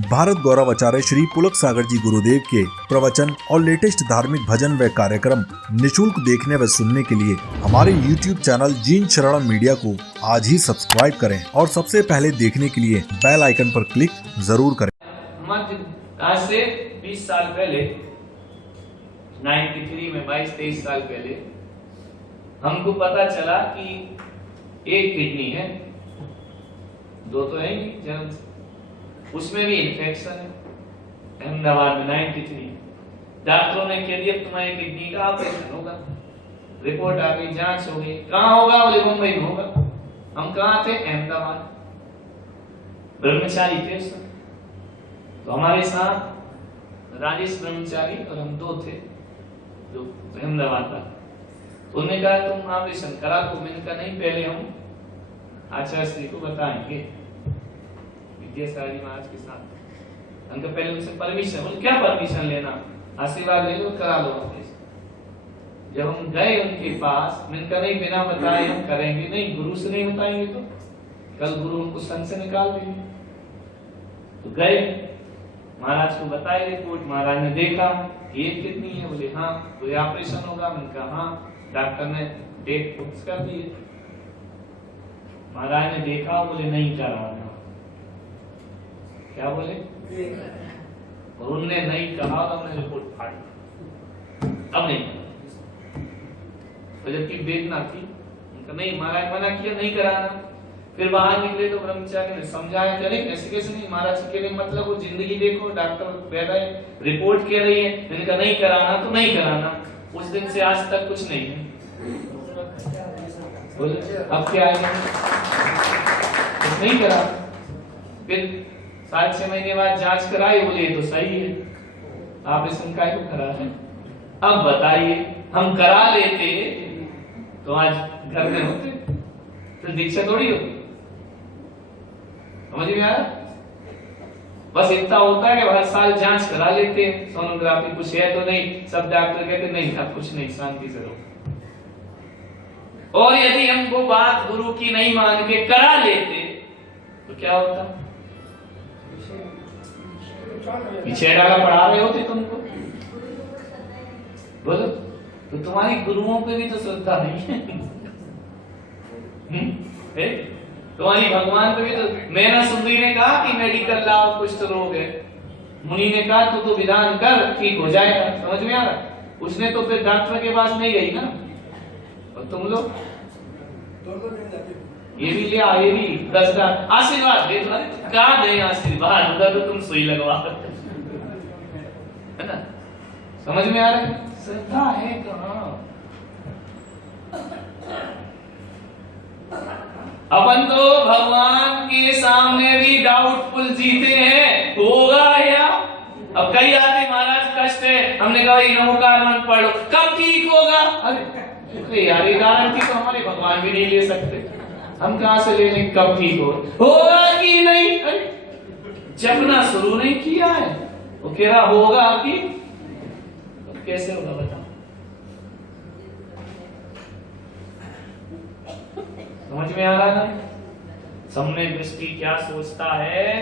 भारत गौरव आचार्य श्री पुलक सागर जी गुरुदेव के प्रवचन और लेटेस्ट धार्मिक भजन व कार्यक्रम निशुल्क देखने व सुनने के लिए हमारे YouTube चैनल जीन शरण मीडिया को आज ही सब्सक्राइब करें और सबसे पहले देखने के लिए बेल आइकन पर क्लिक जरूर करें। आज से 20 साल पहले 93 में 22-23 साल पहले हमको पता चला कि एक किडनी है, दो तो है ही जन्म से, उसमें भी इन्फेक्शन है। अहमदाबाद में 93 डॉक्टरों ने कह दिया तुम्हारी किडनी का ऑपरेशन होगा। रिपोर्ट आ गई, जांच हो गई। कहाँ होगा? बोले मुंबई में होगा। हम कहाँ थे? अहमदाबाद। ब्रह्मचारी थे सब। तो हमारे साथ राजेश ब्रह्मचारी और हम दो थे जो अहमदाबाद का। तो उन्होंने कहा तुम ऑपरेशन करा दो। मैंने कहा नहीं, पहले हम आचार्य श्री को बताएंगे, विद्यासागर जी महाराज के साथ। उनका पहले उनसे परमिशन। बोले क्या परमिशन लेना? आशीर्वाद ले लो, करा लो ऑपरेशन। जब हम गए उनके पास, मैंने कहा नहीं, बिना बताए हम करेंगे नहीं, गुरु से नहीं बताएंगे तो कल गुरु उनको संघ से निकाल देंगे। तो गए, महाराज को बताए रिपोर्ट। महाराज ने देखा ये कितनी है? बोले हाँ। बोले ऑपरेशन होगा? मैंने कहा हाँ। डॉक्टर ने डेट फिक्स कर दी। महाराज ने देखा, बोले नहीं कराना। क्या बोले? और उनने नहीं कहा और हमने रिपोर्ट फाड़ दी। अब नहीं करा। तो जबकि वेदना थी, उनका नहीं, महाराज मना किया नहीं कराना। फिर बाहर निकले तो ब्रह्मचारी ने समझाया, चले ऐसे कैसे नहीं, महाराज के लिए मतलब वो जिंदगी देखो, डॉक्टर बैठा है, रिपोर्ट कह रही है। मैंने कहा नहीं कराना तो नहीं कराना। उस दिन से आज तक कुछ नहीं है। बोले अब क्या है? कुछ नहीं करा। फिर 6 महीने बाद जांच कराई, बोले तो सही है, आप इसमें काय को करा है। अब बताइए, हम करा लेते तो आज घर में होते, तो दीक्षा थोड़ी होती। समझ में आ रहा? बस इतना होता है कि हर साल जांच करा लेते हैं, सोनोग्राफी कुछ है तो नहीं। सब डॉक्टर कहते नहीं, अब कुछ नहीं, शांति से रहो। और यदि हम वो बात गुरु की नहीं मान के करा लेते तो क्या होता? पीछे डाला पढ़ा रहे होते तुमको। बोलो, तो तुम्हारी गुरुओं पे भी तो श्रद्धा नहीं है। तुम्हारी भगवान पे भी तो। मैना सुंदरी ने कहा कि मेडिकल लाओ, कुष्ठ रोग है। मुनि ने कहा तू तो विधान कर, ठीक हो जाएगा। समझ में आ रहा? उसने तो फिर डॉक्टर के पास नहीं गई ना। और तुम लोग ये भी लिया, ये भी 10 आशीर्वाद दे दो। क्या दे आशीर्वाद? उधर तो तुम सुई लगवा, है ना? समझ में आ रहा है? श्रद्धा है कहाँ? अपन तो भगवान के सामने भी डाउटफुल जीते हैं, होगा या? अब कई आते महाराज कष्ट है, हमने कहा ये नमोकार मंत्र पढ़ लो, कब ठीक होगा? अरे यार ये गारंटी तो हमारे भगवान भी नहीं ले सकते, हम कहां से ले लें कब ठीक होगा कि नहीं? अरे जपना शुरू नहीं किया है, वो कह रहा होगा कि तो कैसे होगा बताओ? समझ में आ रहा है? सामने दृष्टि क्या सोचता है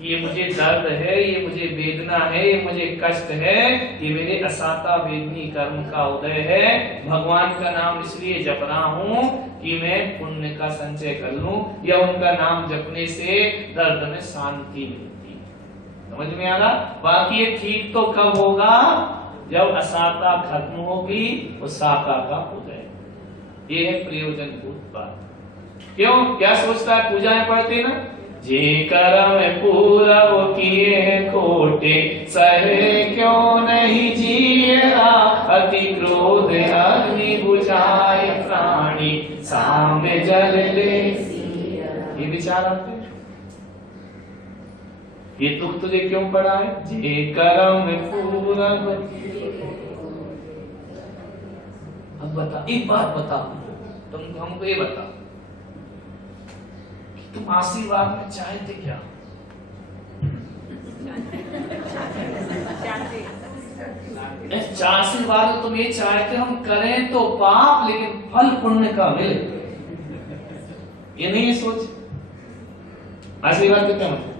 कि ये मुझे दर्द है, ये मुझे वेदना है, ये मुझे कष्ट है, ये मेरे असाता वेदनी कर्म का उदय है। भगवान का नाम इसलिए जप रहा हूं कि मैं पुण्य का संचय कर लूं, या उनका नाम जपने से दर्द में शांति मिलती है। समझ में आ रहा? बाकी ये ठीक तो कब होगा? जब असाता खत्म होगी और साता का उदय। ये है प्रयोजनभूत बात। क्यों? क्या सोचता है? पूजाएं पढ़ते ना, जे करम पूरा वो किए खोटे, सहे क्यों नहीं जिएगा, अति क्रोध अग्नि बुझाए प्राणी, सामने जल ले। ये विचार आते हैं। ये तुक तुझे क्यों पड़ा है? जे करम पूरा। अब बता, एक बात बता, तुम हमको ये बता, तुम आशीर्वाद में चाहते क्या? आशीर्वाद तुम ये चाहते हम करें तो पाप, लेकिन फल पुण्य का मिले, ये नहीं सोच। आशीर्वाद का क्या मतलब?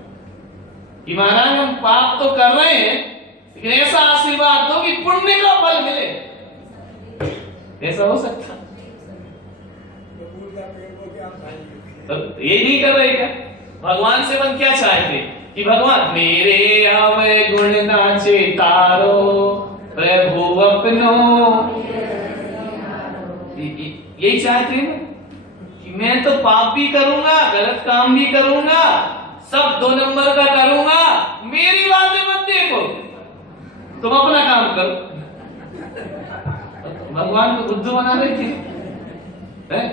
कि महाराज हम पाप तो कर रहे हैं, लेकिन ऐसा आशीर्वाद दो कि पुण्य का फल मिले। ऐसा हो सकता? तो ये नहीं कर रहे क्या? भगवान से मन क्या चाहते कि भगवान मेरे आवे गुण नाचे तारो प्रभु अपनो, यही चाहते हैं कि मैं तो पाप भी करूंगा, गलत काम भी करूंगा, सब 2 नंबर का करूंगा, मेरी बातें मत देखो, तुम अपना काम करो। भगवान को बुद्धू बना रहे थे।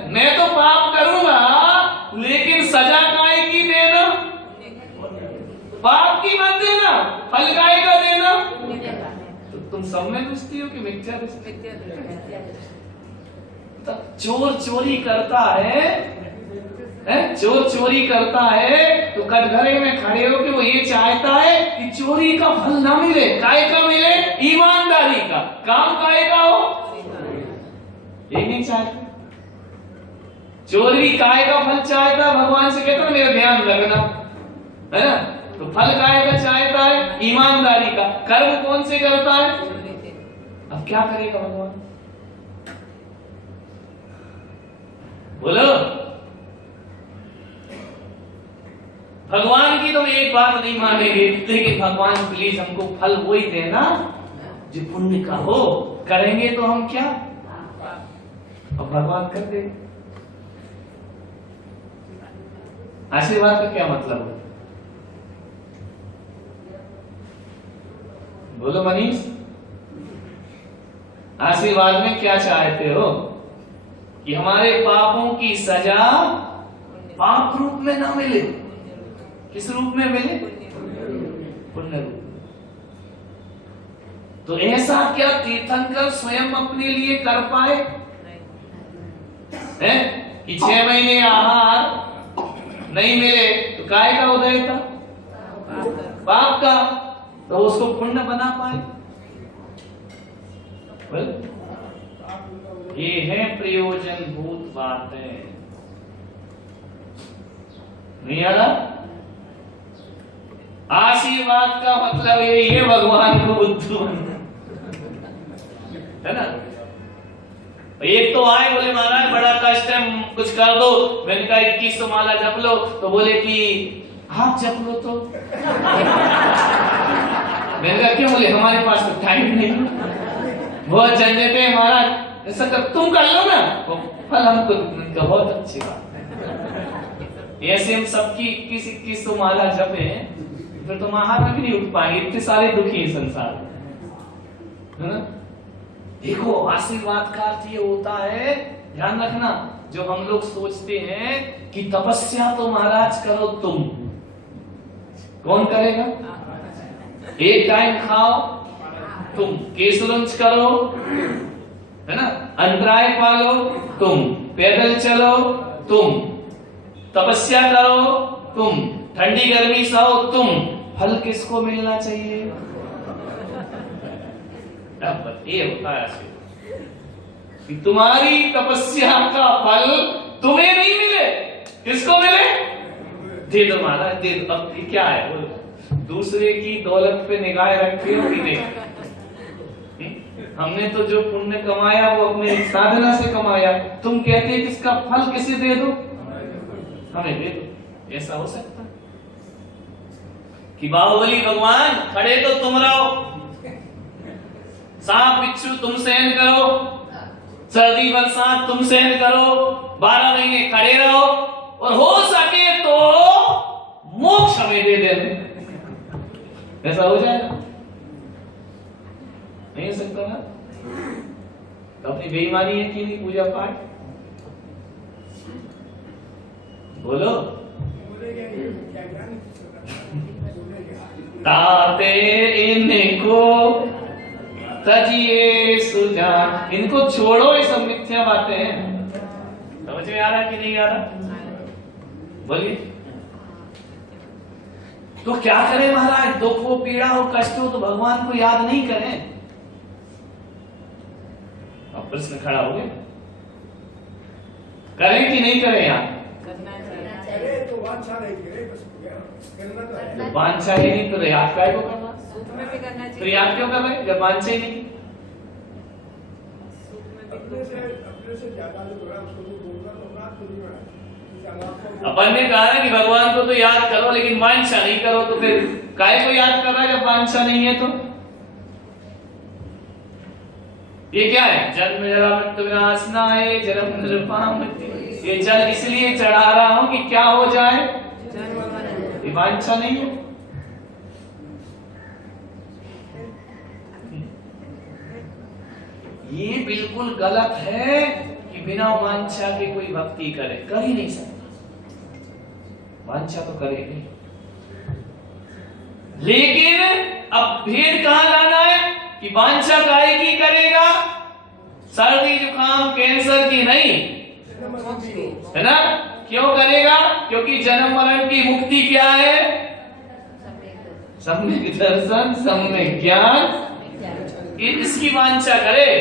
मैं तो पाप करूंगा लेकिन सजा काय की देना, पाप की मत देना, फल काय का देना। तो तुम सब में दृष्टि हो कि मिथ्या दृष्टि? चोर चोरी करता है, चोर चोरी करता है तो कटघरे में खड़े हो के वो ये चाहता है कि चोरी का फल ना मिले, काय का मिले? ईमानदारी का। काम काय का हो? ये नहीं चाहता। चोरी काय का फल चाहता, भगवान से कहता मेरा ध्यान रखना, है ना? तो फल काय का चाहता है? ईमानदारी का। कर्म कौन से करता है? अब क्या करेगा भगवान? बोलो। भगवान की तो एक बात नहीं मानेंगे, लेकिन भगवान प्लीज हमको फल वही देना जो पुण्य का हो। करेंगे तो हम क्या, अब भगवान कर दे। आशीर्वाद का क्या मतलब है? बोलो मनीष, आशीर्वाद में क्या चाहते हो? कि हमारे पापों की सजा पाप रूप में ना मिले, किस रूप में मिले? पुण्य रूप। तो ऐसा क्या तीर्थंकर स्वयं अपने लिए कर पाए है कि 6 महीने आहार नहीं मिले तो काय का उदय था? पाप का। तो उसको पुण्य बना पाए। ये है प्रयोजन भूत बातें। नहीं आ रहा? आशीर्वाद का मतलब यही है भगवान को बुद्धू है ना। एक तो आए बोले महाराज बड़ा कष्ट है, कुछ कर दो। मैंने कहा 21 माला जप लो, तो बोले कि आप जप लो। तो मैंने कहा क्यों? बोले हमारे पास तो टाइम नहीं, बहुत झंझट है महाराज। ऐसा कर तुम कर लो ना, वो फल हमको। बहुत अच्छी बात। ऐसे हम सबकी 21 माला जपे फिर तो महाराज भी नहीं उठ पाएंगे, इतने सारे दुखी है संसार में, है ना। देखो आशीर्वाद का अर्थ ये होता है, ध्यान रखना, जो हम लोग सोचते हैं कि तपस्या तो महाराज करो तुम, कौन करेगा? एक टाइम खाओ तुम, केसलुंच करो, है ना, अंतराय पालो तुम, पैदल चलो तुम, तपस्या करो तुम, ठंडी गर्मी सहो तुम, फल किसको मिलना चाहिए? ये होता है कि तुम्हारी तपस्या का फल तुम्हें नहीं मिले, किसको मिले? दे दो महाराज, दे दो। अब क्या है, बोलो, दूसरे की दौलत पे निगाह रखते हो कि नहीं? हमने तो जो पुण्य कमाया वो अपने साधना से कमाया, तुम कहते हैं कि इसका फल किसे दे दो? हमें दे दो। ऐसा हो सकता कि बाहुबली भगवान खड़े तो तुम रहो, सांप बिच्छू तुम सहन करो, सर्दी बरसात तुम सहन करो, 12 महीने खड़े रहो, और हो सके तो मोक्ष हमें दे देना। ऐसा हो जाएगा? नहीं हो सकता ना। तो अपनी बेईमानी है कि नहीं पूजा पाठ? बोलो। ताते इनको तजिए सुजा, इनको छोड़ो, ये सब मिथ्या बातें हैं। समझ में आ रहा कि नहीं आ रहा? बोलिए। तो क्या करें महाराज? दुख हो, पीड़ा हो, कष्ट हो तो भगवान को याद नहीं करें? अब प्रश्न खड़ा हो गया, करें कि नहीं करें? यार वांछा नहीं करे बस करना तो है। जब वांछा ही नहीं तो रियाज काय को करना? सुख में भी करना चाहिए। रियाज क्यों कर रहे हैं जब वांछा ही नहीं? सुख में भी अपने से ज्यादा जो बड़ा उसको तो बोलना तो अपराध तो नहीं बना। अपन ने कहा ना कि भगवान को तो याद करो लेकिन वांछा नहीं करो, तो फिर काय को याद कर रहा है जब वांछा नहीं है? तो ये क्या है? जन्म जरा मृत्यु विनाशनाय जन्म नृपाम मृत्यु। ये जल इसलिए चढ़ा रहा हूं कि क्या हो जाए? ये वांछा नहीं है। ये बिल्कुल गलत है कि बिना वांछा के कोई भक्ति करे, कर ही नहीं सकता। वांछा तो करे नहीं, लेकिन अब भेद कहां लाना है कि वांछा काहे की करेगा? सर्दी जुकाम कैंसर की नहीं, है ना? क्यों करेगा? क्योंकि जन्म मरण की मुक्ति क्या है? सम्यक दर्शन, सम्यक ज्ञान, इसकी वांछा करे।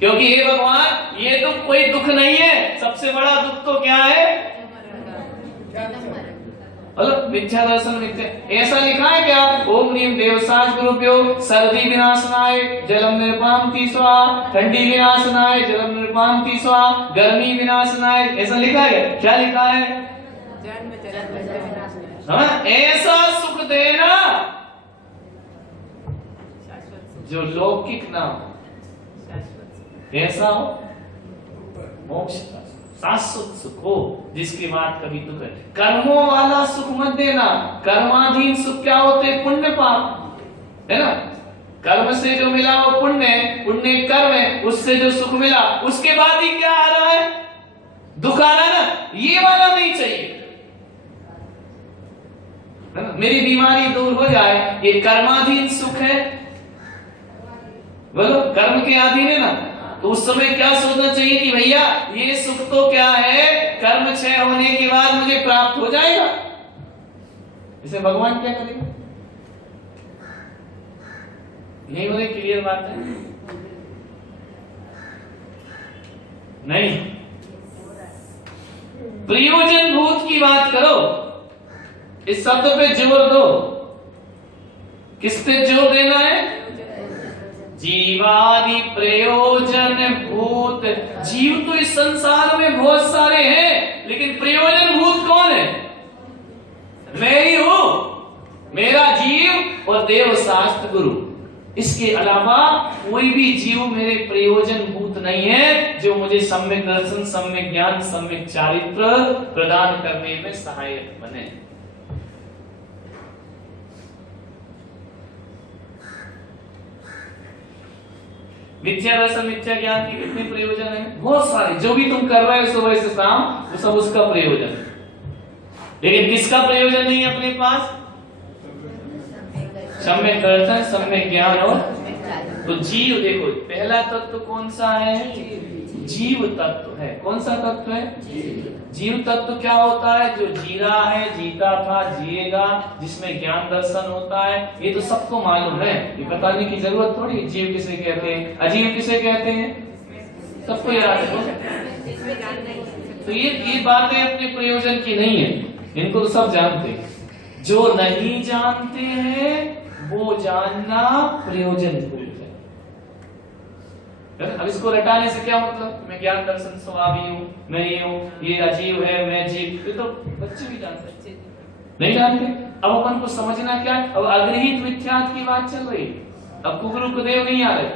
क्योंकि हे भगवान, ये दुख कोई दुख नहीं है, सबसे बड़ा दुख तो क्या है? मिथ्या दर्शन मिथ्या। ऐसा लिखा है क्या? ओम ह्रीम देवसाच गुरुभ्यो सर्दी विनाशनाय जलम निर्पान्ति स्वाहा, ठंडी विनाशनाय जलम निर्पान्ति स्वाहा, गर्मी विनाशनाय, ऐसा लिखा है? क्या लिखा है? हाँ, ऐसा सुख देना जो लौकिक ना हो, ऐसा हो मोक्ष का शाश्वत सुख हो जिसकी बात कभी दुख है। कर्मों वाला सुख मत देना। कर्माधीन सुख क्या होते? पुण्य पाप, है ना? कर्म से जो मिला वो पुण्य, पुण्य कर्म है, उससे जो सुख मिला उसके बाद ही क्या आ रहा है? दुख आ रहा है ना? ये वाला नहीं चाहिए, है ना? मेरी बीमारी दूर हो जाए, ये कर्माधीन सुख है, बोलो कर्म के अधीन है ना? तो उस समय क्या सोचना चाहिए कि भैया ये सुख तो क्या है, कर्म क्षय होने के बाद मुझे प्राप्त हो जाएगा। इसे भगवान क्या करेगा? नहीं बोले? क्लियर बात है? नहीं, प्रयोजन भूत की बात करो। इस शब्द पे जोर दो। किस पे जोर देना है? जीवादि प्रयोजन भूत। जीव तो इस संसार में बहुत सारे हैं, लेकिन प्रयोजन भूत कौन है? मैं ही हूं। मेरा जीव और देव शास्त्र गुरु, इसके अलावा कोई भी जीव मेरे प्रयोजन भूत नहीं है जो मुझे सम्यक दर्शन, सम्यक ज्ञान, सम्यक चारित्र प्रदान करने में सहायक बने। मिथ्या दर्शन, मिथ्या ज्ञान के कितने प्रयोजन हैं? बहुत सारे। जो भी तुम कर रहे हो सुबह से शाम, वो सब उसका प्रयोजन है। लेकिन किसका प्रयोजन नहीं है अपने पास? सम्यक दर्शन, सम्यक ज्ञान और तो जीव। देखो पहला तत्व कौन सा है? जीव तत्व है। कौन सा तत्व है? जीव तत्व क्या होता है? जो जी रहा है, जीता था, जिएगा, जिसमें ज्ञान दर्शन होता है। ये तो सबको मालूम है, ये बताने की जरूरत थोड़ी। जीव किसे कहते हैं, अजीव किसे कहते हैं, सबको याद है। तो ये बातें अपने प्रयोजन की नहीं है, इनको तो सब जानते हैं। जो नहीं जानते हैं वो जानना प्रयोजन भूत है। अब इसको रटाने से क्या मतलब? मैं ज्ञान दर्शन स्वभावी हूँ, मैं ये हूँ, ये अजीव है, मैं जीव। ये तो बच्चे भी जानते हैं, नहीं जानते। अब अपन को समझना क्या है? अब अग्रहित मिथ्यात्व की बात चल रही है। अब कुकुर कुदेव नहीं आ रहे,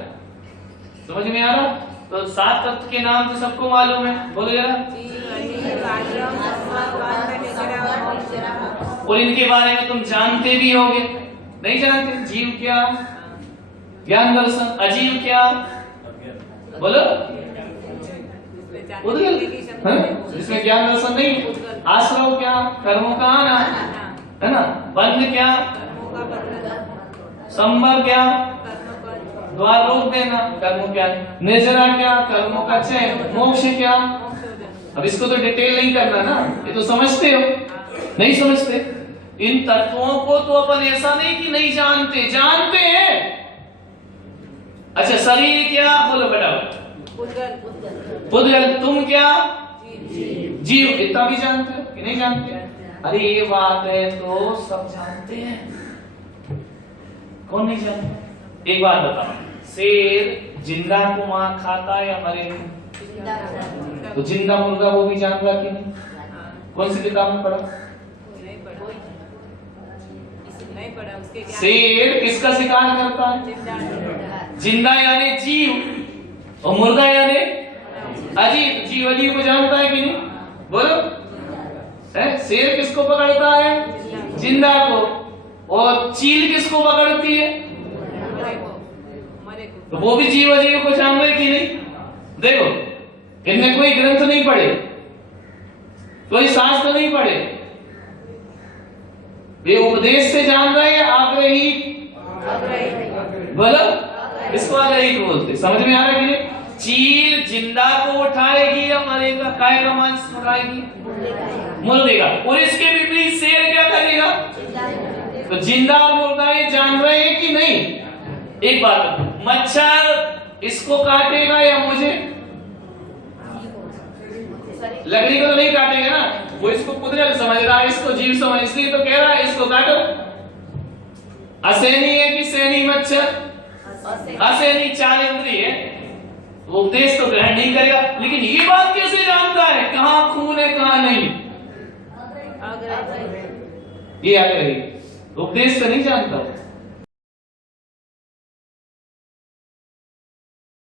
समझ में आ रहा? तो सात तत्व के नाम तो सबको मालूम है, बोलो जरा। और इनके बारे में तुम जानते भी होगे, नहीं जानते? जीव क्या, ज्ञान दर्शन, अजीव क्या, बोलो। उद्गल, इसमें ज्ञान दर्शन नहीं। आश्रव क्या, कर्मों का आना, है ना? बंध क्या, संभव क्या, द्वार रोक देना, कर्मों क्या। निजरा क्या, कर्मों का क्षय। मोक्ष क्या? अब इसको तो डिटेल नहीं करना ना, ये तो समझते हो, नहीं समझते? इन तत्वों को तो अपन ऐसा नहीं कि नहीं जानते, जानते हैं। अच्छा शरीर क्या, बोलो बेटा। पुद्गल, तुम क्या, जीव, इतना भी जानते हो। कि नहीं जानते? अरे ये बात है तो सब जानते हैं, कौन नहीं जानता? एक बात बताओ, शेर जिंदा को मां खाता या मरे को? तो जिंदा मुर्गा वो भी जान रहा कि नहीं? कौन सी किताब में पढ़ा? शेर किसका शिकार करता है? जिंदा यानी जीव, और मुर्गा यानी अजीब। जीव अजीब को जानता है कि नहीं? बोलो। शेर किसको पकड़ता है? जिंदा को। और चील किसको पकड़ती है? तो वो भी जीव अजीव को जान रहे कि नहीं? देखो, इनमें कोई ग्रंथ नहीं पढ़े, कोई शास्त्र नहीं पढ़े, ये उपदेश से जान रहे हैं। आग्रही बोलो, इसको आग्रही बोलते। समझ में आ रहा है कि नहीं? चील जिंदा को उठाएगी या मरेगा? काय का मांस उठाएगी? मुर्गे का। और इसके विपरीत शेर क्या करेगा? तो जिंदा और मुर्गा ये जान रहे हैं कि नहीं? एक बात, मच्छर इसको काटेगा या मुझे? लकड़ी को तो नहीं काटेगा ना, वो इसको कुदरत समझ रहा है, इसको जीव समझ, इसलिए तो कह रहा है इसको काटो। असैनी है कि सैनी मच्छर? असैनी, 4 इंद्रिय है, उपदेश तो ग्रहण नहीं करेगा। लेकिन ये बात कैसे जानता है कहां खून है कहां नहीं? ये आगे उपदेश तो नहीं जानता।